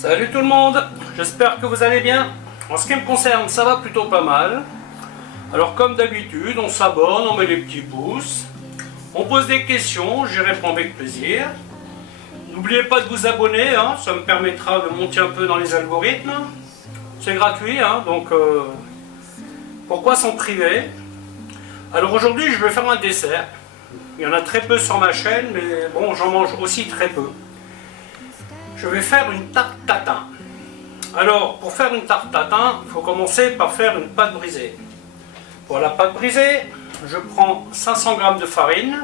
Salut tout le monde, j'espère que vous allez bien. En ce qui me concerne, ça va plutôt pas mal. Alors comme d'habitude, on s'abonne, on met les petits pouces, on pose des questions, j'y réponds avec plaisir. N'oubliez pas de vous abonner, hein, ça me permettra de monter un peu dans les algorithmes. C'est gratuit, hein, donc pourquoi s'en priver? Alors aujourd'hui, je vais faire un dessert. Il y en a très peu sur ma chaîne, mais bon, j'en mange aussi très peu. Je vais faire une tarte tatin. Alors, pour faire une tarte tatin, il faut commencer par faire une pâte brisée. Pour la pâte brisée, je prends 500 g de farine,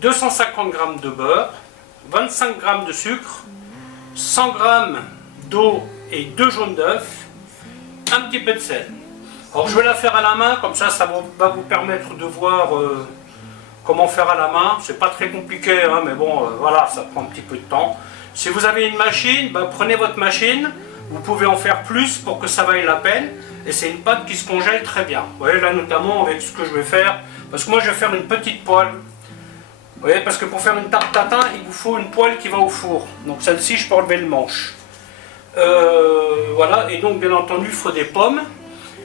250 g de beurre, 25 g de sucre, 100 g d'eau et 2 jaunes d'œufs, un petit peu de sel. Alors je vais la faire à la main, comme ça va vous permettre de voir comment faire à la main. C'est pas très compliqué, hein, mais bon, voilà, ça prend un petit peu de temps. Si vous avez une machine, prenez votre machine, vous pouvez en faire plus pour que ça vaille la peine. Et c'est une pâte qui se congèle très bien. Vous voyez là notamment avec ce que je vais faire, parce que moi je vais faire une petite poêle. Vous voyez, parce que pour faire une tarte tatin, il vous faut une poêle qui va au four. Donc celle-ci, je peux enlever le manche. Voilà, et donc bien entendu, il faut des pommes.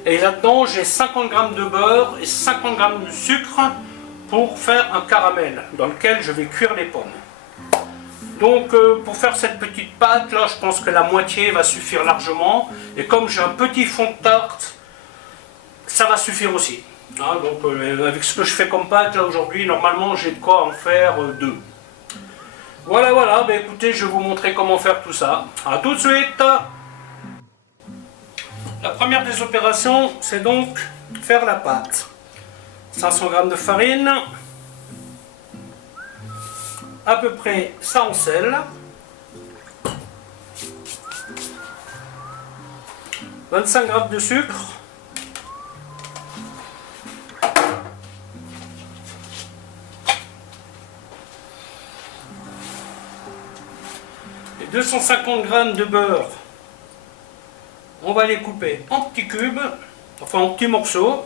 Et là-dedans, j'ai 50 g de beurre et 50 g de sucre pour faire un caramel dans lequel je vais cuire les pommes. Donc pour faire cette petite pâte, là, je pense que la moitié va suffire largement. Et comme j'ai un petit fond de tarte, ça va suffire aussi. Hein, donc avec ce que je fais comme pâte, là, aujourd'hui, normalement, j'ai de quoi en faire deux. Voilà, écoutez, je vais vous montrer comment faire tout ça. A tout de suite. La première des opérations, c'est donc faire la pâte. 500 g de farine, à peu près ça en sel, 25 g de sucre, et 250 g de beurre. On va les couper en petits cubes, enfin en petits morceaux.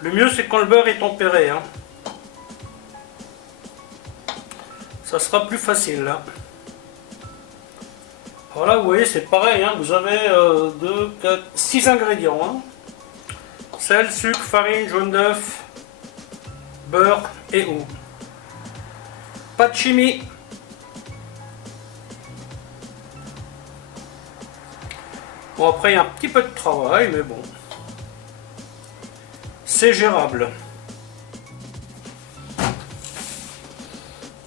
Le mieux c'est quand le beurre est tempéré, hein. Ça sera plus facile là. Alors là vous voyez c'est pareil, hein. Vous avez 2, 4, 6 ingrédients. Hein. Sel, sucre, farine, jaune d'œuf, beurre et eau. Pas de chimie. Bon après il y a un petit peu de travail mais bon. C'est gérable.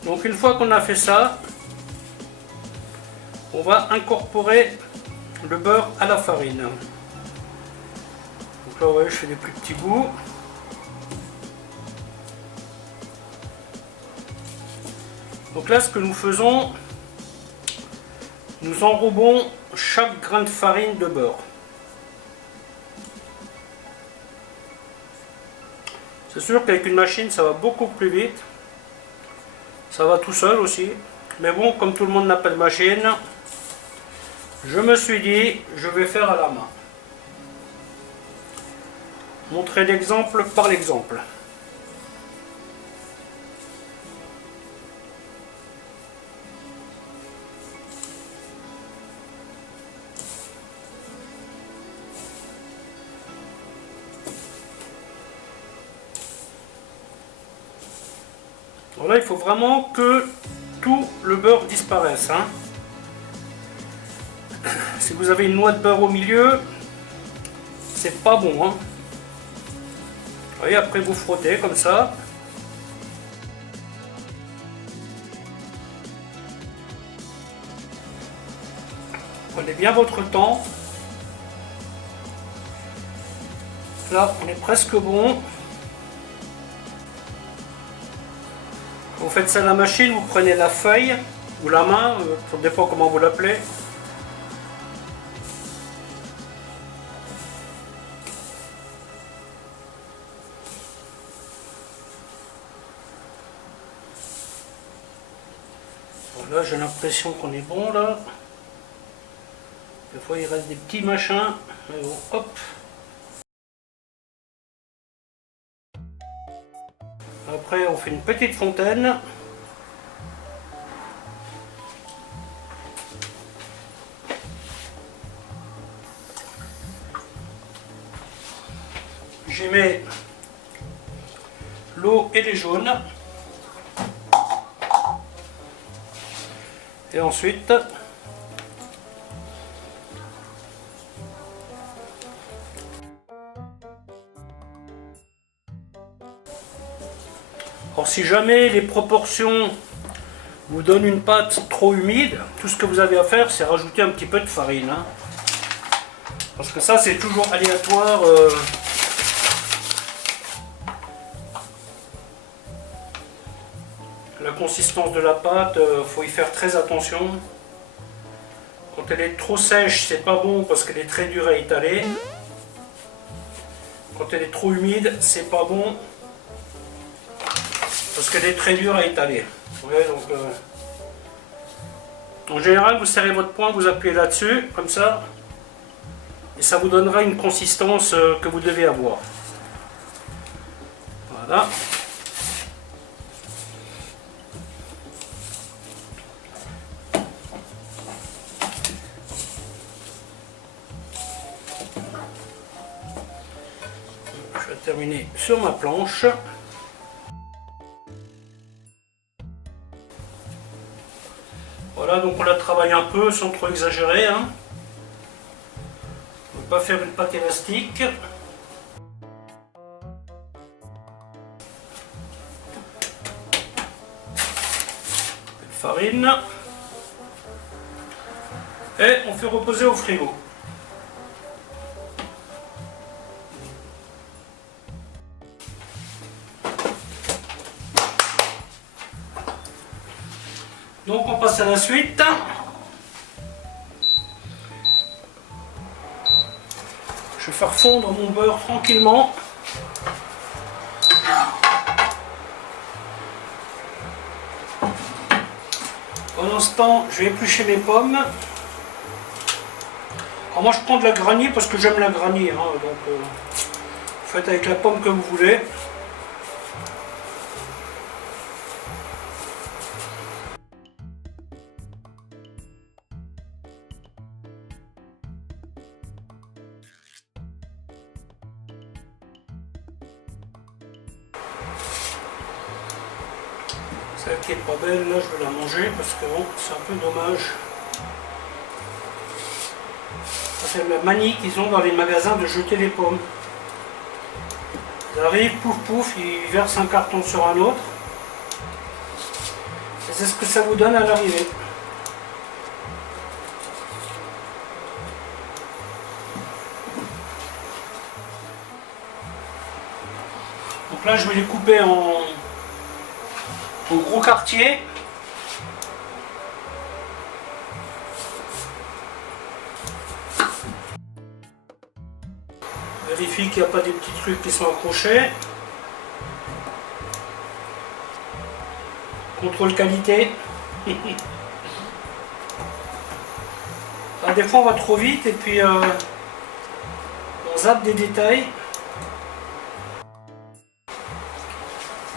Donc une fois qu'on a fait ça, on va incorporer le beurre à la farine. Donc là, vous voyez, je fais des plus petits bouts. Donc là, ce que nous faisons, nous enrobons chaque grain de farine de beurre. C'est sûr qu'avec une machine, ça va beaucoup plus vite. Ça va tout seul aussi. Mais bon, comme tout le monde n'a pas de machine, je me suis dit, je vais faire à la main. Montrer l'exemple par l'exemple. Alors là, il faut vraiment que tout le beurre disparaisse. Hein. Si vous avez une noix de beurre au milieu, c'est pas bon. Hein. Vous voyez, après vous frottez comme ça. Prenez bien votre temps. Là, on est presque bon. Vous faites ça à la machine, vous prenez la feuille ou la main, ça dépend comment vous l'appelez. Bon, là, j'ai l'impression qu'on est bon là. Des fois, il reste des petits machins. Mais bon, hop. Après, on fait une petite fontaine. j'y mets l'eau et les jaunes. Et ensuite, alors si jamais les proportions vous donnent une pâte trop humide, tout ce que vous avez à faire, c'est rajouter un petit peu de farine. Hein. Parce que ça, c'est toujours aléatoire. La consistance de la pâte, faut y faire très attention. Quand elle est trop sèche, c'est pas bon parce qu'elle est très dure à étaler. Quand elle est trop humide, c'est pas bon parce qu'elle est très dure à étaler. Ouais, donc, en général, vous serrez votre poing, vous appuyez là-dessus, comme ça, et ça vous donnera une consistance que vous devez avoir. Voilà. Je vais terminer sur ma planche. Voilà, donc on la travaille un peu sans trop exagérer. Hein. On ne va pas faire une pâte élastique. Farine. Et on fait reposer au frigo. Donc on passe à la suite. Je vais faire fondre mon beurre tranquillement. Pendant ce temps, je vais éplucher mes pommes. Alors moi je prends de la granny parce que j'aime la granny. Hein, donc faites avec la pomme que vous voulez. Celle qui est pas belle, là je vais la manger parce que bon, c'est un peu dommage. C'est la manie qu'ils ont dans les magasins de jeter les pommes. Ils arrivent, pouf pouf, ils versent un carton sur un autre. Et c'est ce que ça vous donne à l'arrivée. Donc là je vais les couper en gros quartier. Vérifie qu'il n'y a pas des petits trucs qui sont accrochés. Contrôle qualité. Des fois on va trop vite et puis on zappe des détails.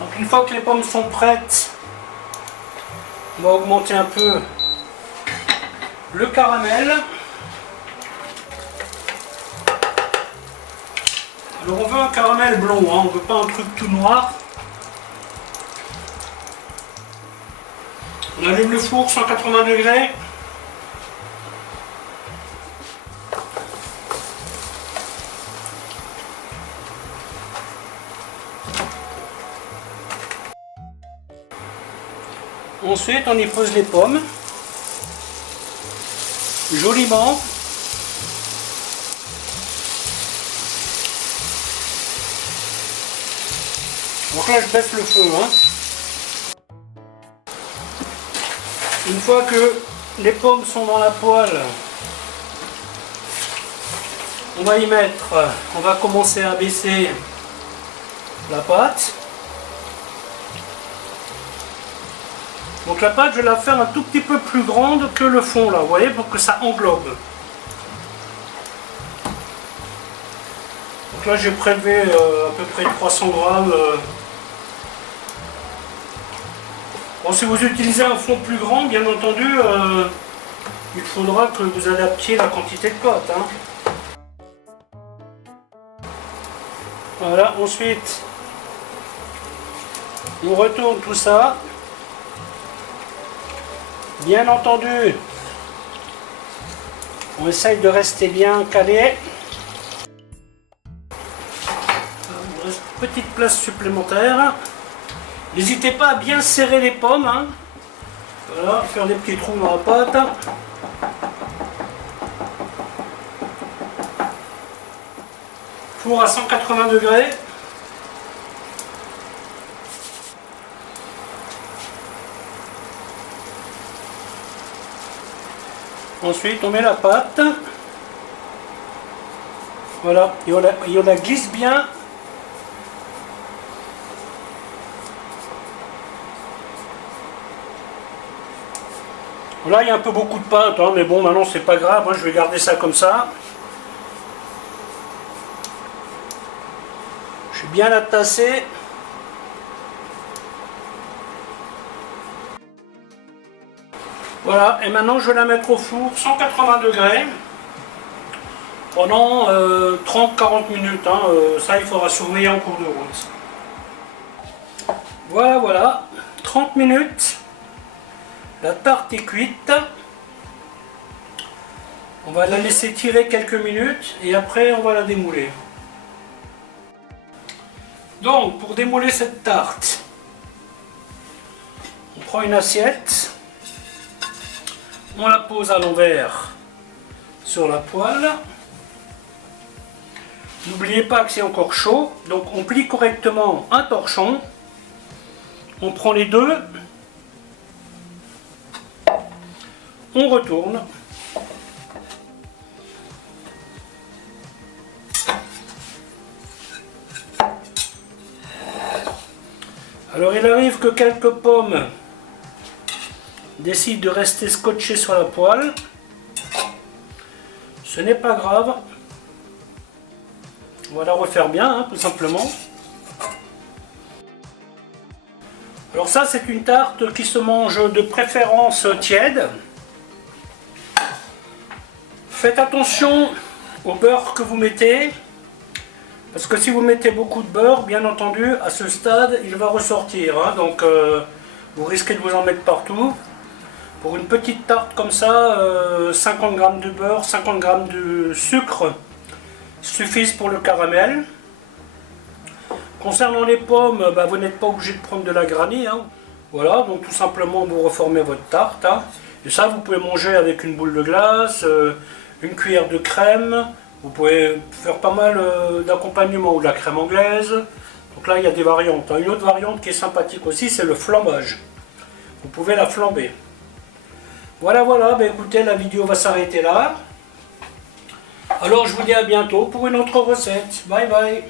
Donc une fois que les pommes sont prêtes, on va augmenter un peu le caramel. Alors on veut un caramel blond, hein, on ne veut pas un truc tout noir. On allume le four 180 degrés. Ensuite, on y pose les pommes, joliment. Donc là, je baisse le feu. Hein. Une fois que les pommes sont dans la poêle, on va commencer à baisser la pâte. Donc la pâte, je vais la faire un tout petit peu plus grande que le fond là, vous voyez, pour que ça englobe. Donc là, j'ai prélevé à peu près 300 grammes. Bon, si vous utilisez un fond plus grand, bien entendu, il faudra que vous adaptiez la quantité de pâte. Hein. Voilà, ensuite on retourne tout ça. Bien entendu, on essaye de rester bien calé. Il reste une petite place supplémentaire. N'hésitez pas à bien serrer les pommes. Hein. Voilà, faire des petits trous dans la pâte. Four à 180 degrés. Ensuite, on met la pâte. Voilà, et on la glisse bien. Là, il y a un peu beaucoup de pâte, hein, mais bon, maintenant, c'est pas grave. Hein, je vais garder ça comme ça. Je suis bien la tasser. Voilà, et maintenant je vais la mettre au four 180 degrés pendant 30-40 minutes. Hein, ça, il faudra surveiller en cours de route. Voilà, voilà, 30 minutes. La tarte est cuite. On va la laisser tirer quelques minutes et après on va la démouler. Donc, pour démouler cette tarte, on prend une assiette. On la pose à l'envers sur la poêle. N'oubliez pas que c'est encore chaud, donc on plie correctement un torchon. On prend les deux. On retourne. Alors il arrive que quelques pommes décide de rester scotché sur la poêle. Ce n'est pas grave. On va la refaire bien, hein, tout simplement. Alors ça, c'est une tarte qui se mange de préférence tiède. Faites attention au beurre que vous mettez. Parce que si vous mettez beaucoup de beurre, bien entendu, à ce stade, il va ressortir. Hein, donc vous risquez de vous en mettre partout. Pour une petite tarte comme ça, 50 g de beurre, 50 g de sucre suffisent pour le caramel. Concernant les pommes, bah, vous n'êtes pas obligé de prendre de la granny. Hein. Voilà, donc tout simplement vous reformez votre tarte. Hein. Et ça, vous pouvez manger avec une boule de glace, une cuillère de crème. Vous pouvez faire pas mal d'accompagnement ou de la crème anglaise. Donc là, il y a des variantes. Hein. Une autre variante qui est sympathique aussi, c'est le flambage. Vous pouvez la flamber. Voilà, voilà, ben écoutez, la vidéo va s'arrêter là. Alors je vous dis à bientôt pour une autre recette. Bye bye.